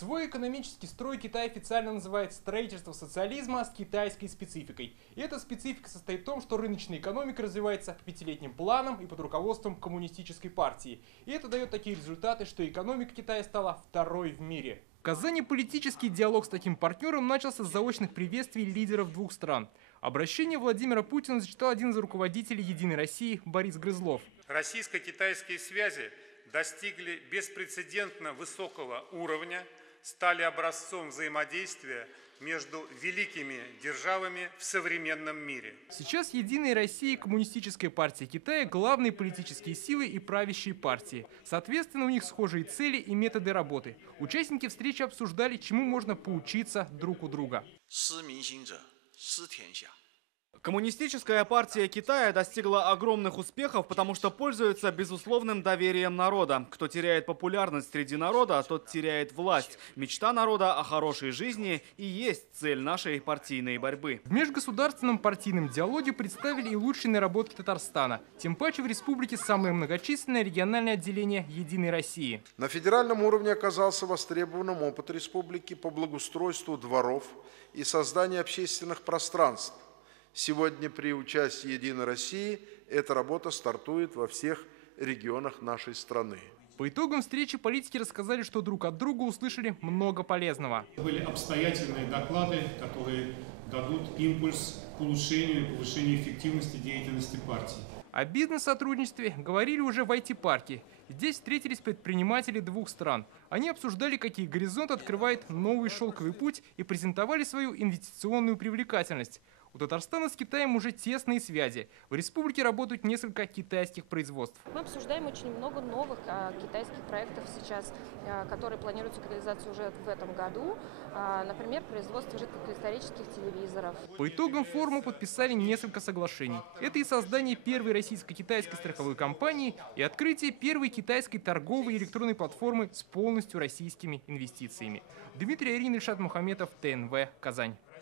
Свой экономический строй Китай официально называет строительство социализма с китайской спецификой. И эта специфика состоит в том, что рыночная экономика развивается пятилетним планом и под руководством коммунистической партии. И это дает такие результаты, что экономика Китая стала второй в мире. В Казани политический диалог с таким партнером начался с заочных приветствий лидеров двух стран. Обращение Владимира Путина зачитал один из руководителей «Единой России» Борис Грызлов. Российско-китайские связи достигли беспрецедентно высокого уровня, стали образцом взаимодействия между великими державами в современном мире. Сейчас «Единая Россия» и Коммунистическая партия Китая – главные политические силы и правящие партии. Соответственно, у них схожие цели и методы работы. Участники встречи обсуждали, чему можно поучиться друг у друга. Коммунистическая партия Китая достигла огромных успехов, потому что пользуется безусловным доверием народа. Кто теряет популярность среди народа, тот теряет власть. Мечта народа о хорошей жизни и есть цель нашей партийной борьбы. В межгосударственном партийном диалоге представили и лучшие наработки Татарстана. Тем паче в республике самое многочисленное региональное отделение «Единой России». На федеральном уровне оказался востребованным опыт республики по благоустройству дворов и созданию общественных пространств. Сегодня при участии «Единой России» эта работа стартует во всех регионах нашей страны. По итогам встречи политики рассказали, что друг от друга услышали много полезного. Были обстоятельные доклады, которые дадут импульс к улучшению и повышению эффективности деятельности партии. О бизнес-сотрудничестве говорили уже в IT-парке. Здесь встретились предприниматели двух стран. Они обсуждали, какие горизонты открывает новый шелковый путь, и презентовали свою инвестиционную привлекательность. У Татарстана с Китаем уже тесные связи. В республике работают несколько китайских производств. Мы обсуждаем очень много новых китайских проектов сейчас, которые планируются к реализации уже в этом году. Например, производство жидкокристаллических телевизоров. По итогам форума подписали несколько соглашений. Это и создание первой российско-китайской страховой компании, и открытие первой китайской торговой и электронной платформы с полностью российскими инвестициями. Дмитрий Арин, Ильшат Мухаметов, ТНВ, Казань.